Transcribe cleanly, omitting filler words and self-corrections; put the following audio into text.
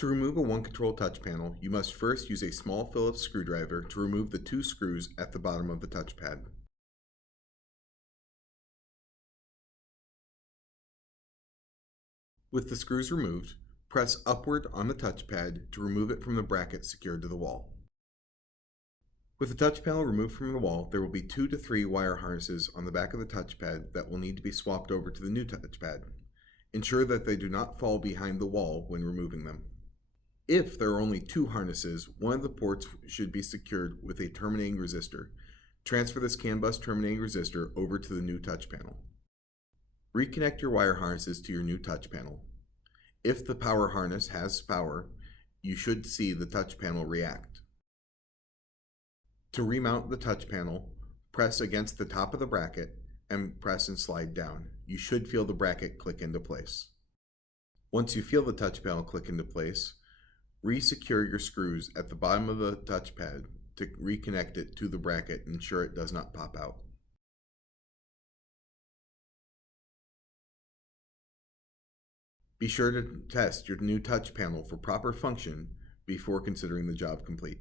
To remove a OneControl Touch Panel, you must first use a small Phillips screwdriver to remove the 2 screws at the bottom of the touchpad. With the screws removed, press upward on the touchpad to remove it from the bracket secured to the wall. With the touch panel removed from the wall, there will be 2 to 3 wire harnesses on the back of the touchpad that will need to be swapped over to the new touchpad. Ensure that they do not fall behind the wall when removing them. If there are only 2 harnesses, one of the ports should be secured with a terminating resistor. Transfer this CAN bus terminating resistor over to the new touch panel. Reconnect your wire harnesses to your new touch panel. If the power harness has power, you should see the touch panel react. To remount the touch panel, press against the top of the bracket and press and slide down. You should feel the bracket click into place. Once you feel the touch panel click into place, re-secure your screws at the bottom of the touchpad to reconnect it to the bracket and ensure it does not pop out. Be sure to test your new touch panel for proper function before considering the job complete.